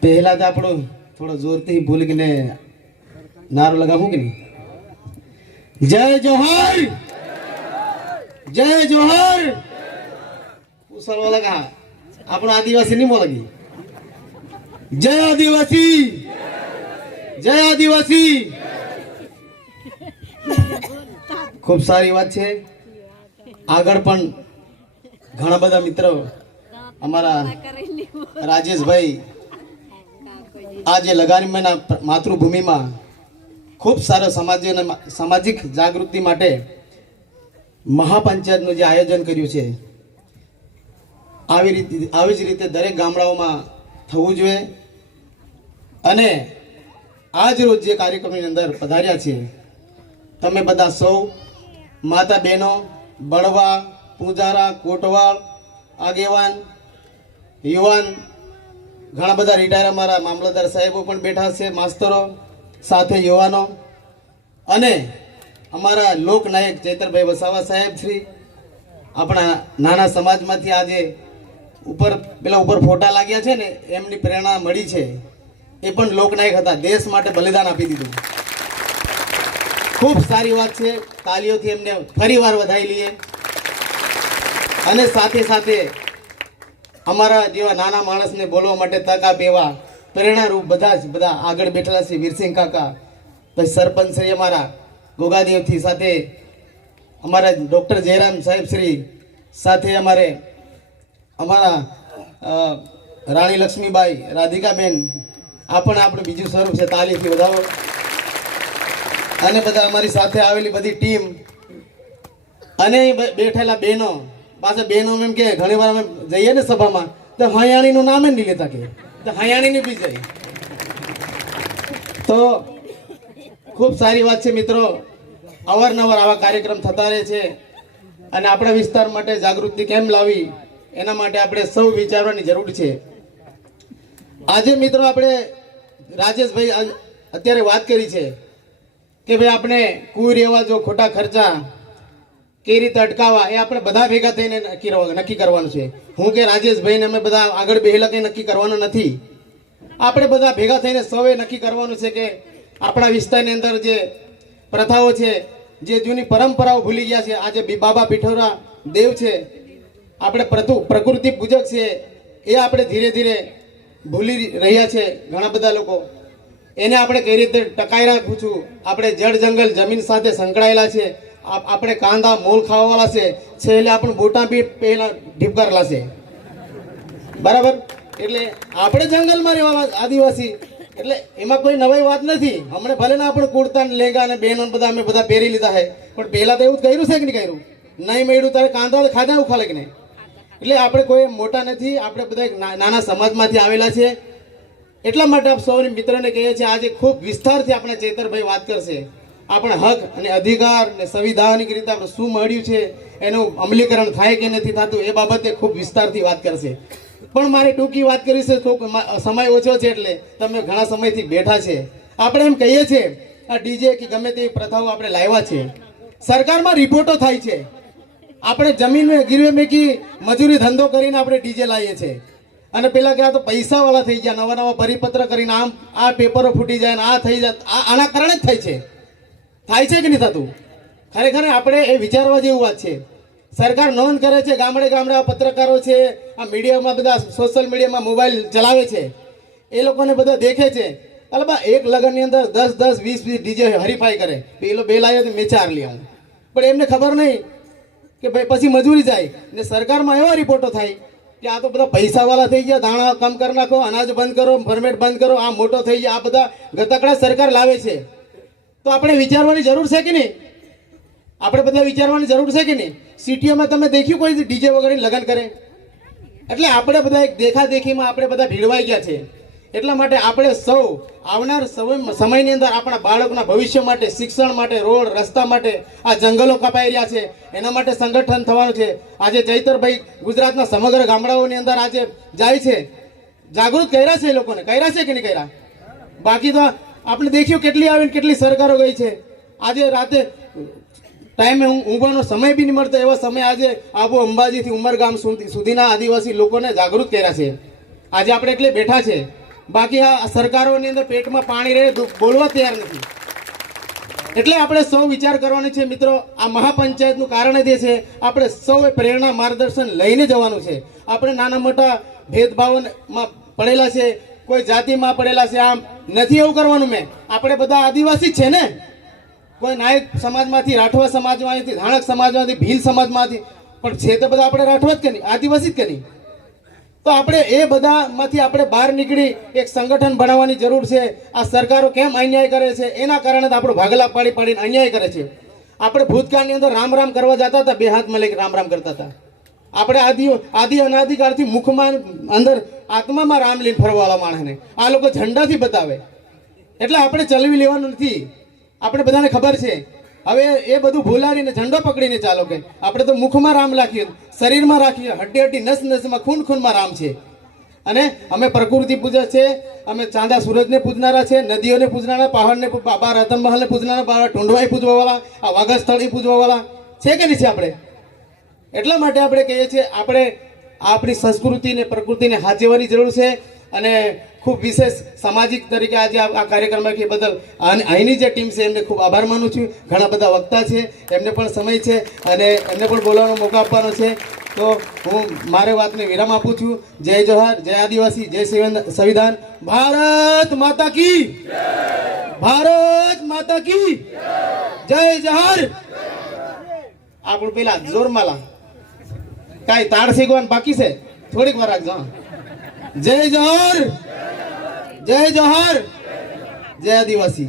પહેલા તો આપણો થોડો જોરથી ભૂલીને નારો લગાવું કે નહીં? જય જોહર! જય જોહર! ઉસળવા લગા. આપણો આદિવાસી નહીં બોલગી જય આદિવાસી! જય આદિવાસી! ખૂબ સારી વાત છે. આગળ પણ ઘણા બધા મિત્રો અમારા રાજેશભાઈ આજે લગારીમાના માતૃભૂમિમાં ખૂબ સારો સમાજ સામાજિક જાગૃતિ માટે મહાપંચાયતનું જે આયોજન કર્યું છે આવી રીતે આવી જ રીતે દરેક ગામડાઓમાં થવું જોઈએ. અને આજ રોજ જે કાર્યક્રમની અંદર પધાર્યા છે તમે બધા સૌ માતા બહેનો બળવા પૂજારા કોટવાળ આગેવાન યુવાન ઘણા બધા રિટાયર અમારા મામલતદાર સાહેબો પણ બેઠા છે, માસ્તરો, સાથે યુવાનો અને અમારા લોકનાયક ચેતરભાઈ વસાવા સાહેબ શ્રી, આપણા નાના સમાજમાંથી આજે ઉપર, પેલા ઉપર ફોટા લાગ્યા છે ને, એમની પ્રેરણા મળી છે. એ પણ લોકનાયક હતા. દેશ માટે બલિદાન આપી દીધું. ખૂબ સારી વાત છે. તાલીઓથી એમને ફરીવાર વધાવી લઈએ. અને સાથે સાથે અમારા જેવા નાના માણસને બોલવા માટે તક આપે પ્રેરણારૂપ બધા જ બધા આગળ બેઠેલા છે વીરસિંહ કાકા, પછી સરપંચ શ્રી અમારા, ગોગાદેવથી સાથે અમારા ડૉક્ટર જયરામ સાહેબ શ્રી, સાથે અમારે અમારા રાણી લક્ષ્મીબાઈ રાધિકાબેન, આ પણ આપણું બીજું સ્વરૂપ છે તાલીથી વધારો અને બધા અમારી સાથે આવેલી બધી ટીમ અને બેઠેલા બહેનો પાછા બહેનો એમ કે ઘણી વાર અમે જઈએ ને સભામાં, તો હયાણીનું નામ નહીં લેતા કે. તો હયાણીની બી જાય. તો ખૂબ સારી વાત છે મિત્રો. અવારનવાર આવા કાર્યક્રમ થતા રહે છે. અને આપણા વિસ્તાર માટે જાગૃતિ કેમ લાવી, એના માટે આપણે સૌ વિચારવાની જરૂર છે. આજે મિત્રો આપણે રાજેશભાઈ અત્યારે વાત કરી છે કે ભાઈ આપણે કુરિવાજો ખોટા ખર્ચા કઈ રીતે અટકાવવા, એ આપણે બધા ભેગા થઈને નક્કી નક્કી કરવાનું છે. હું કે રાજેશભાઈને અમે બધા આગળ બેહેલા કંઈ નક્કી કરવાનું નથી. આપણે બધા ભેગા થઈને સૌએ નક્કી કરવાનું છે કે આપણા વિસ્તારની અંદર જે પ્રથાઓ છે, જે જૂની પરંપરાઓ ભૂલી ગયા છે, આજે બાબા પીઠોરા દેવ છે, આપણે પ્રથુ પ્રકૃતિ પૂજક છે, એ આપણે ધીરે ધીરે ભૂલી રહ્યા છે ઘણા બધા લોકો. એને આપણે કઈ રીતે ટકાઈ રાખવું છું આપણે જળ જંગલ જમીન સાથે સંકળાયેલા છે આપણે કાંદા મૂળ ખાવાવાળા છે. છેલ્લે આપણે બોટા બી પહેલા ઢીપકારેલા છે. બરાબર? એટલે આપણે જંગલમાં રહેવાના આદિવાસી. એટલે એમાં કોઈ નવાઈ વાત નથી. હમણાં ભલે ને આપણે કુર્તા ને લેંગા અને બહેનો બધા અમે બધા પહેરી લીધા છે. પણ પહેલા તો એવું કર્યું છે કે નહીં કર્યું? નહીં મળ્યું તારે કાંદા ખાધા એવું ખાલે કે નહીં? એટલે આપણે કોઈ મોટા નથી. આપણે બધા નાના સમાજમાંથી આવેલા છે. એટલા માટે આપ સૌને મિત્રને કહીએ છીએ, આજે ખૂબ વિસ્તારથી આપણે ચેતરભાઈ વાત કરશે. આપણા હક અને અધિકાર અને સંવિધાનિક રીતે આપણે શું મળ્યું છે, એનું અમલીકરણ થાય કે નથી થતું, એ બાબતે ખૂબ વિસ્તારથી વાત કરશે. પણ મારે ટૂંકી વાત કરી છે સમય ઓછો છે એટલે તમે ઘણા સમયથી બેઠા છે. આપણે એમ કહીએ છીએ, આ ડીજે કે ગમે તેવી પ્રથાઓ આપણે લાવ્યા છે. સરકારમાં રિપોર્ટો થાય છે. આપણે જમીન ગીરવે મેકી મજૂરી ધંધો કરીને આપણે ડીજે લાવીએ છીએ. અને પેલા આ તો પૈસાવાળા થઈ ગયા નવા નવા પરિપત્ર કરીને આમ આ પેપરો ફૂટી જાય ને આ થઈ જાય આના કારણે જ થાય છે. થાય છે કે નહીં થતું? ખરેખર આપણે એ વિચારવા જેવું વાત છે. સરકાર નોંધ કરે છે, ગામડે ગામડે આ પત્રકારો છે, આ મીડિયામાં બધા સોશિયલ મીડિયામાં મોબાઈલ ચલાવે છે. એ લોકોને બધા દેખે છે. અલબા એક લગ્નની અંદર દસ દસ, વીસ વીસ ડીજે હરીફાઈ કરે. પેલો બે લાવ્યો તો મેં ચાર લઈ આવું પણ એમને ખબર નહીં કે ભાઈ પછી મજૂરી જાય. ને સરકારમાં એવા રિપોર્ટો થાય કે આ તો બધા પૈસાવાળા થઈ ગયા, દાણા કમ કરી નાખો, અનાજ બંધ કરો ફરમેટ બંધ કરો, આ મોટો થઈ ગયા, આ બધા ગતકડા સરકાર લાવે છે. તો આપણે વિચારવાની જરૂર છે કે નહીં? આપણે બધા વિચારવાની જરૂર છે કે નહીં? સિટીઓમાં તમે દેખ્યું કોઈ ડીજે વગર લગ્ન કરે? એટલે આપણે બધા એક દેખાદેખીમાં આપણે બધા ભીડવાઈ ગયા છે. એટલા માટે આપણે સૌ આવનાર સમય- સમયની અંદર આપણા બાળકોના ભવિષ્ય માટે, શિક્ષણ માટે, રોડ, રસ્તા માટે આ જંગલો કપાઈ રહ્યા છે. એના માટે સંગઠન થવાનું છે. આજે જૈતરભાઈ ગુજરાતના સમગ્ર ગામડાઓની અંદર આજે જાય છે. જાગૃત કર્યા છે એ લોકોને? કર્યા છે કે નહીં કર્યા? બાકી તો આપણે દેખ્યું કેટલી આવીને કેટલી સરકારો ગઈ છે. આજે રાતે ટાઈમે ઊંઘવાનો સમય બી નહીં મળતો, એવા સમય આજે આબુ અંબાજીથી ઉમરગામ સુધી સુધીના આદિવાસી લોકોને જાગૃત કર્યા છે. આજે આપણે એટલે બેઠા છે. બાકી આ સરકારોની અંદર પેટમાં પાણી રહે બોલવા તૈયાર નથી. એટલે આપણે સૌ વિચાર કરવાનો છે, મિત્રો, આ મહાપંચાયતનું કારણ જે છે, આપણે સૌએ પ્રેરણા માર્ગદર્શન લઈને જવાનું છે. આપણે નાના મોટા ભેદભાવમાં પડેલા છે કોઈ જાતિમાં પડેલા છે, આમ નથી એવું કરવાનું મેં. આપણે બધા આદિવાસી જ છે ને? કોઈ નાયક સમાજમાંથી, રાઠવા સમાજમાંથી, ધાણક સમાજમાંથી, ભીલ સમાજમાંથી. પણ છે તો બધા આપણે રાઠવા જ કે નહીં? આદિવાસી જ કે નહીં? તો આપણે એ બધામાંથી આપણે બહાર નીકળી એક સંગઠન બનાવવાની જરૂર છે. આ સરકારો કેમ અન્યાય કરે છે? એના કારણે તો આપણો ભાગલા પાડી પાડીને અન્યાય કરે છે. આપણે ભૂતકાળની અંદર રામ રામ કરવા જતા હતા, બે હાથમાં લઈને રામ રામ કરતા હતા. આપણે આદિ આદિ અનાદિકાળથી મુખમાં અંદર આત્મામાં રામ લઈને ફરવાવાળા માણસને. આ લોકો ઝંડાથી બતાવે. એટલે આપણે ચલવી લેવાનું નથી. આપણે બધાને ખબર છે. હવે એ બધું ભૂલાડીને, ઝંડો પકડીને ચાલો કે આપણે તો મુખમાં રામ રાખીએ શરીરમાં રાખીએ, હડ્ડી હડ્ડી, નસ નસમાં, ખૂન ખૂનમાં રામ છે. અને અમે પ્રકૃતિ પૂજા છે, અમે ચાંદા સૂરજને પૂજનારા છે, નદીઓને પૂજનારા, પહાડને બાબા રતન મહાલને પૂજનારા, બાબા ટુંડવાઈ પૂજવાવાળા, આ વાઘસ્થળી પૂજવાવાળા. છે કે નહીં છે આપણે? એટલા માટે આપણે કહીએ છીએ, આપણે આપણી સંસ્કૃતિને, પ્રકૃતિને હાજેવાની જરૂર છે અને ખૂબ વિશેષ સામાજિક તરીકે આજે આ કાર્યક્રમ રાખ્યા બદલ અહીંની જે ટીમ છે, એમને ખૂબ આભાર માનું છું. ઘણા બધા વક્તા છે, એમને પણ સમય છે અને એમને પણ બોલવાનો મોકો આપવાનો છે. તો હું મારે વાતને વિરામ આપું છું. જય જોહાર જય આદિવાસી, જય સંવિધાન. ભારત માતા કી ભારત માતા કી જય. જોહાર આપણું પેલા જોરમાલા. કાંઈ તાળ શીખવાનું બાકી છે? થોડીક વાર રાખજો. જય જોહર! જય જોહર! જય આદિવાસી.